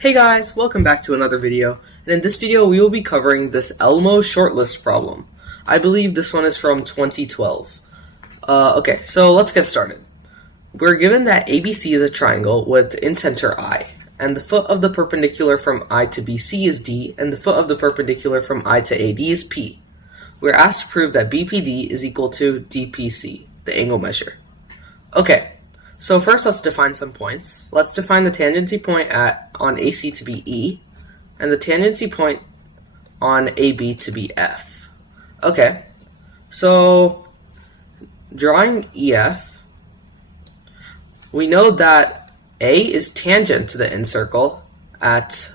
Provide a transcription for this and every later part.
Hey guys, welcome back to another video, and in this video we will be covering this ELMO Shortlist problem. I believe this one is from 2012. Okay, so let's get started. We're given that ABC is a triangle with in-center I, and the foot of the perpendicular from I to BC is D, and the foot of the perpendicular from I to AD is P. We're asked to prove that BPD is equal to DPC, the angle measure. Okay. So first let's define some points. Let's define the tangency point on AC to be E, and the tangency point on AB to be F. Okay, so drawing EF, we know that A is tangent to the incircle at,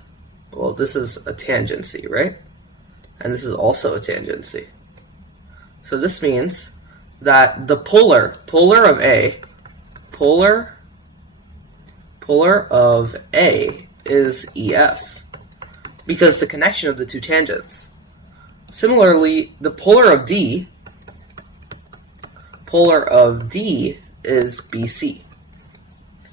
well, this is a tangency, right? And this is also a tangency. So this means that the polar of A of A is EF because the connection of the two tangents. Similarly, the polar of D is BC.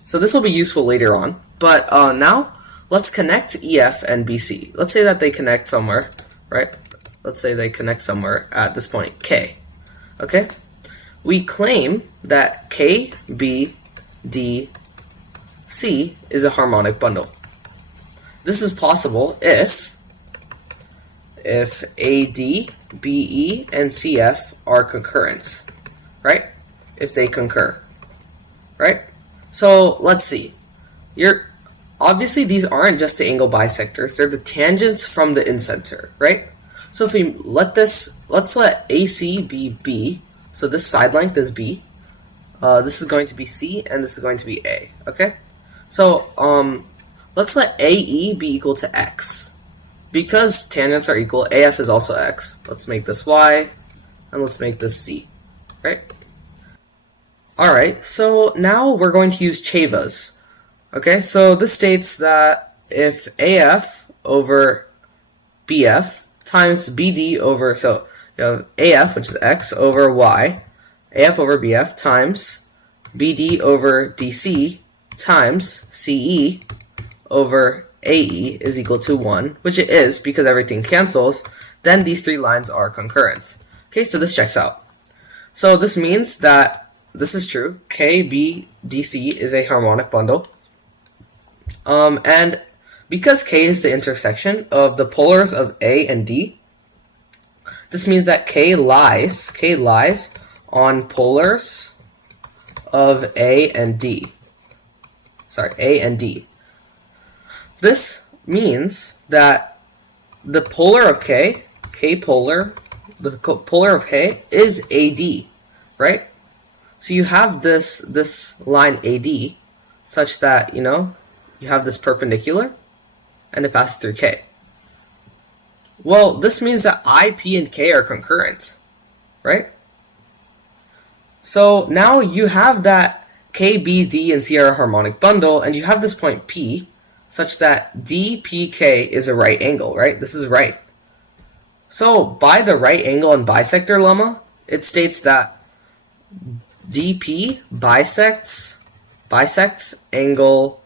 So this will be useful later on, but now let's connect EF and BC. Let's say that they connect somewhere, right? Let's say they connect somewhere at this point, K. Okay? We claim that KBDC is a harmonic bundle. This is possible if AD, BE, and CF are concurrent, right? If they concur, right? So let's see. Obviously these aren't just the angle bisectors; they're the tangents from the incenter, right? So if we let's let AC be B. So this side length is B. This is going to be C, and this is going to be A. Okay? So let's let AE be equal to X. Because tangents are equal, AF is also X. Let's make this Y, and let's make this C. Right? Alright, so now we're going to use Chavez. Okay, so this states that if AF over BF times BD over, so you have AF, which is X, over Y, AF over BF times BD over DC times CE over AE is equal to 1, which it is because everything cancels, then these three lines are concurrent. Okay, so this checks out. So this means that this is true. KBDC is a harmonic bundle. And because K is the intersection of the polars of A and D, this means that K lies on polars of A and D. Sorry, A and D. This means that the polar of K, the polar of K is AD, right? So you have this line AD such that, you have this perpendicular and it passes through K. Well, this means that I, P, and K are concurrent, right? So now you have that K, B, D, and C are a harmonic bundle, and you have this point P such that DPK is a right angle, right? This is right. So by the right angle and bisector lemma, it states that DP bisects angle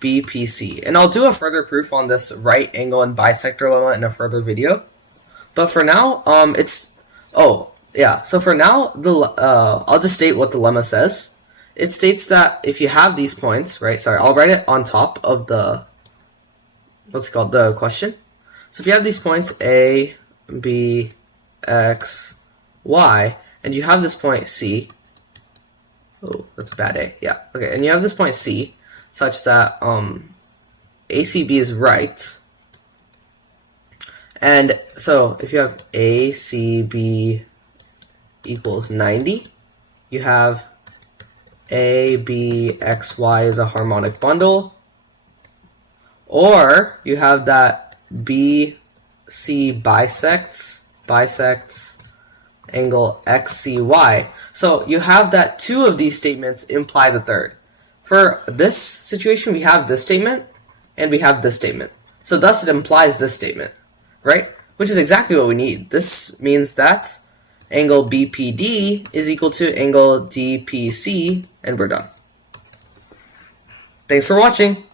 BPC. And I'll do a further proof on this right angle and bisector lemma in a further video. But for now, so for now, I'll just state what the lemma says. It states that if you have these points, right, sorry, I'll write it on top of the, the question. So if you have these points A, B, X, Y, and you have this point C, oh, that's a bad A, yeah, okay, and you have this point C, such that ACB is right. And so if you have ACB equals 90, you have ABXY is a harmonic bundle, or you have that BC bisects angle XCY. So you have that two of these statements imply the third. For this situation, we have this statement, and we have this statement. So thus it implies this statement, right? Which is exactly what we need. This means that angle BPD is equal to angle DPC, and we're done. Thanks for watching.